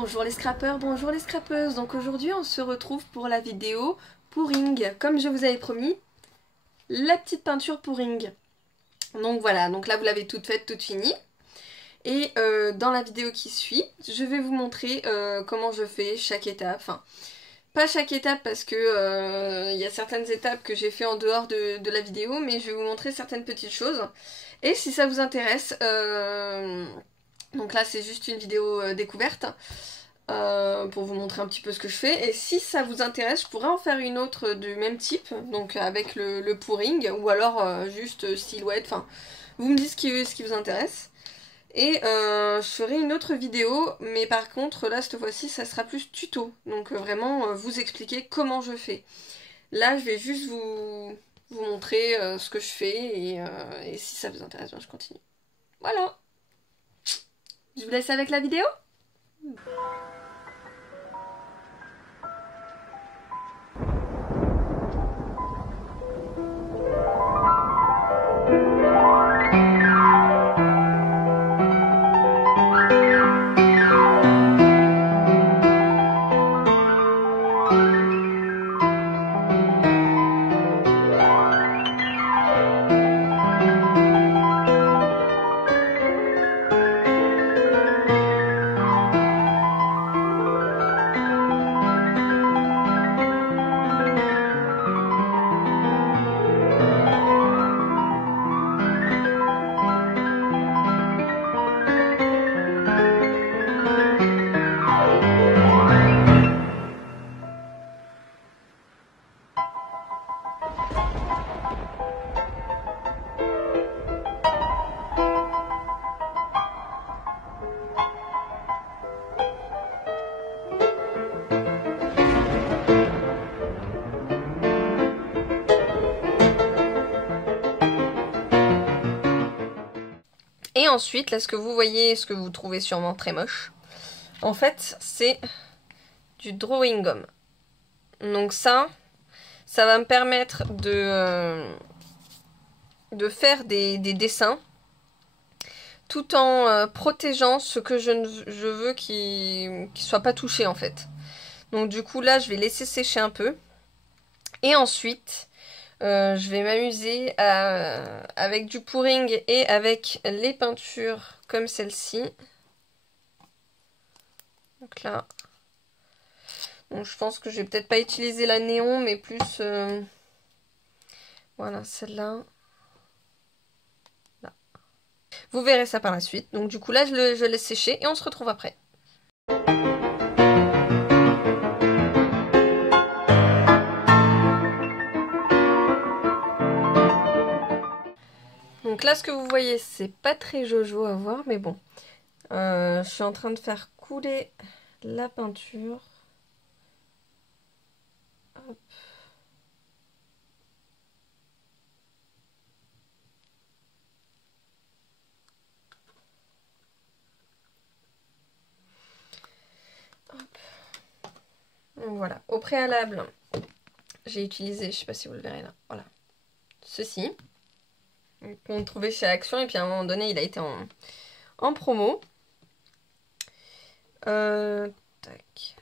Bonjour les scrappeurs, bonjour les scrappeuses. Donc aujourd'hui on se retrouve pour la vidéo pouring. Comme je vous avais promis, la petite peinture pouring. Donc voilà, donc là vous l'avez toute faite, toute finie. Et dans la vidéo qui suit, je vais vous montrer comment je fais chaque étape. Enfin, pas chaque étape parce que y a certaines étapes que j'ai fait en dehors de la vidéo, mais je vais vous montrer certaines petites choses. Et si ça vous intéresse, donc là c'est juste une vidéo découverte pour vous montrer un petit peu ce que je fais. Et si ça vous intéresse, je pourrais en faire une autre du même type, donc avec le pouring, ou alors juste silhouette, enfin vous me dites ce qui vous intéresse. Et je ferai une autre vidéo, mais par contre là cette fois-ci ça sera plus tuto, donc vraiment vous expliquer comment je fais. Là je vais juste vous montrer ce que je fais et si ça vous intéresse, ben, je continue. Voilà, je vous laisse avec la vidéo. Et ensuite, là, ce que vous voyez, ce que vous trouvez sûrement très moche, en fait, c'est du drawing gum. Donc ça va me permettre de faire des dessins tout en protégeant ce que je veux qui soit pas touché, en fait. Donc du coup, là, je vais laisser sécher un peu. Et ensuite, je vais m'amuser avec du pouring et avec les peintures comme celle-ci. Donc là, donc je pense que je vais peut-être pas utiliser la néon, mais plus voilà, celle-là. Là. Vous verrez ça par la suite. Donc du coup là, je laisse sécher et on se retrouve après. Donc là, ce que vous voyez, c'est pas très jojo à voir, mais bon. Je suis en train de faire couler la peinture. Hop. Hop. Donc voilà. Au préalable, j'ai utilisé, je sais pas si vous le verrez là, voilà, ceci. Qu'on trouvait chez Action et puis à un moment donné, il a été en promo. Tac.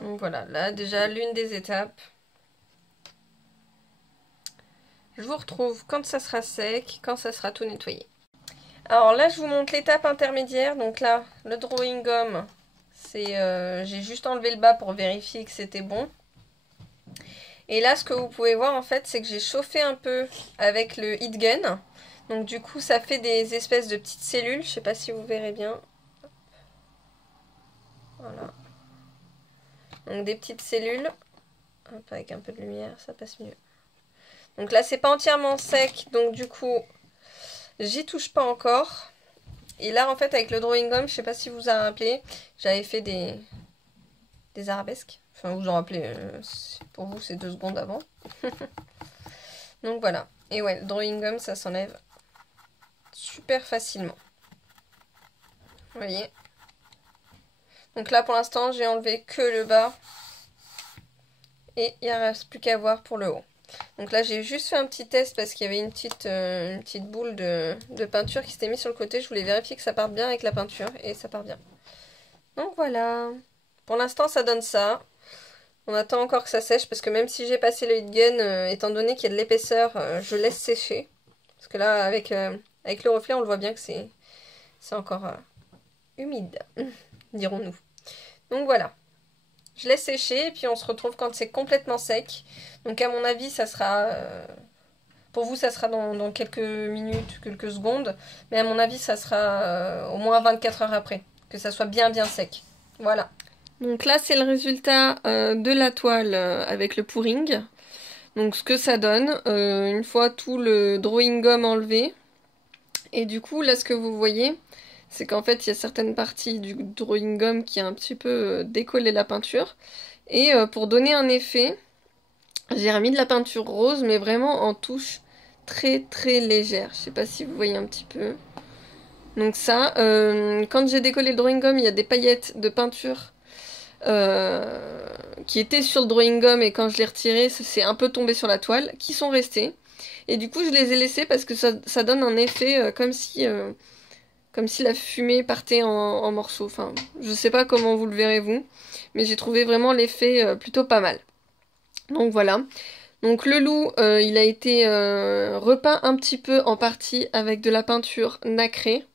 Donc voilà, là déjà l'une des étapes. Je vous retrouve quand ça sera sec, quand ça sera tout nettoyé. Alors là, je vous montre l'étape intermédiaire. Donc là, le drawing gum, c'est j'ai juste enlevé le bas pour vérifier que c'était bon. Et là, ce que vous pouvez voir en fait, c'est que j'ai chauffé un peu avec le heat gun. Donc du coup, ça fait des espèces de petites cellules. Je sais pas si vous verrez bien. Voilà. Donc des petites cellules. Hop, avec un peu de lumière, ça passe mieux. Donc là, c'est pas entièrement sec. Donc du coup, j'y touche pas encore. Et là, en fait, avec le drawing gum, je sais pas si vous vous en rappelez, j'avais fait des arabesques. Enfin, vous en rappelez, pour vous, c'est 2 secondes avant. Donc voilà. Et ouais, le drawing gum, ça s'enlève super facilement. Vous voyez. Donc là, pour l'instant, j'ai enlevé que le bas. Et il ne reste plus qu'à voir pour le haut. Donc là, j'ai juste fait un petit test parce qu'il y avait une petite boule de peinture qui s'était mise sur le côté. Je voulais vérifier que ça parte bien avec la peinture. Et ça part bien. Donc voilà. Pour l'instant, ça donne ça. On attend encore que ça sèche parce que même si j'ai passé le heat gun, étant donné qu'il y a de l'épaisseur, je laisse sécher. Parce que là, avec le reflet, on le voit bien que c'est encore humide, dirons-nous. Donc voilà. Je laisse sécher et puis on se retrouve quand c'est complètement sec. Donc à mon avis, ça sera... pour vous, ça sera dans quelques minutes, quelques secondes. Mais à mon avis, ça sera au moins 24 heures après. Que ça soit bien sec. Voilà. Donc là, c'est le résultat de la toile avec le pouring. Donc ce que ça donne, une fois tout le drawing gum enlevé. Et du coup, là, ce que vous voyez, c'est qu'en fait, il y a certaines parties du drawing gum qui a un petit peu décollé la peinture. Et pour donner un effet, j'ai remis de la peinture rose, mais vraiment en touche très légère. Je sais pas si vous voyez un petit peu. Donc ça, quand j'ai décollé le drawing gum, il y a des paillettes de peinture qui étaient sur le drawing gum, et quand je l'ai retiré, c'est un peu tombé sur la toile, qui sont restées. Et du coup, je les ai laissées parce que ça donne un effet comme si la fumée partait en morceaux. Enfin, je sais pas comment vous le verrez vous, mais j'ai trouvé vraiment l'effet plutôt pas mal. Donc voilà. Donc le loup, il a été repeint un petit peu en partie avec de la peinture nacrée.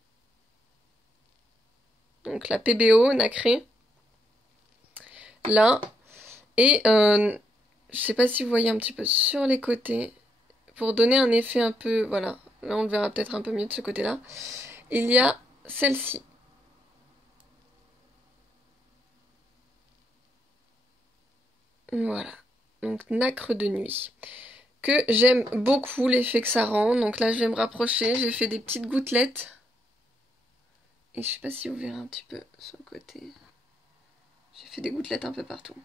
Donc la PBO nacrée. Là. Et je sais pas si vous voyez un petit peu sur les côtés. Pour donner un effet un peu... Voilà. Là on le verra peut-être un peu mieux de ce côté-là. Il y a celle-ci. Voilà. Donc nacre de nuit. Que j'aime beaucoup l'effet que ça rend. Donc là je vais me rapprocher. J'ai fait des petites gouttelettes. Et je sais pas si vous verrez un petit peu sur le côté. J'ai fait des gouttelettes un peu partout.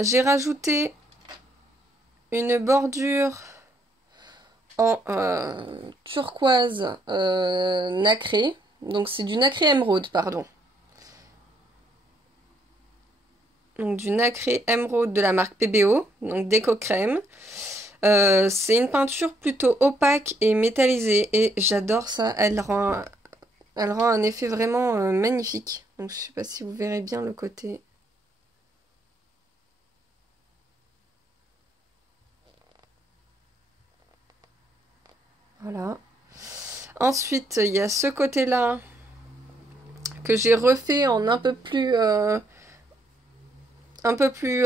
J'ai rajouté une bordure en turquoise nacré. Donc c'est du nacré émeraude, pardon. Donc du nacré émeraude de la marque PBO, donc Déco Crème. C'est une peinture plutôt opaque et métallisée et j'adore ça. Elle rend un effet vraiment magnifique. Donc je sais pas si vous verrez bien le côté. Voilà. Ensuite, il y a ce côté-là que j'ai refait en un peu plus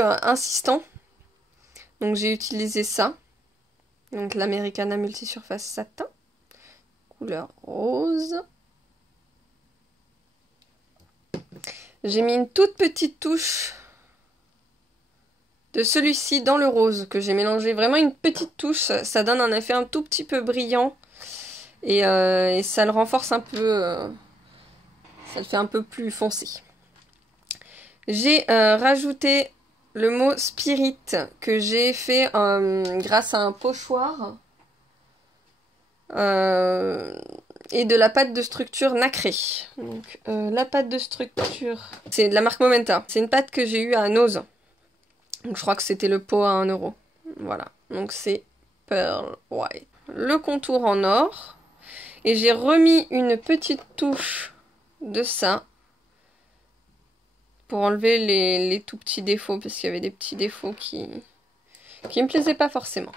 insistant. Donc j'ai utilisé ça. Donc l'Americana Multisurface Satin. Couleur rose. J'ai mis une toute petite touche de celui-ci dans le rose que j'ai mélangé. Vraiment une petite touche. Ça donne un effet un tout petit peu brillant. Et ça le renforce un peu. Ça le fait un peu plus foncé. J'ai rajouté le mot Spirit que j'ai fait grâce à un pochoir et de la pâte de structure nacrée. Donc la pâte de structure, c'est de la marque Momenta. C'est une pâte que j'ai eue à Nose. Donc je crois que c'était le pot à 1 €. Voilà, donc c'est Pearl White. Le contour en or. Et j'ai remis une petite touche de ça pour enlever les tout petits défauts, parce qu'il y avait des petits défauts qui me plaisaient pas forcément.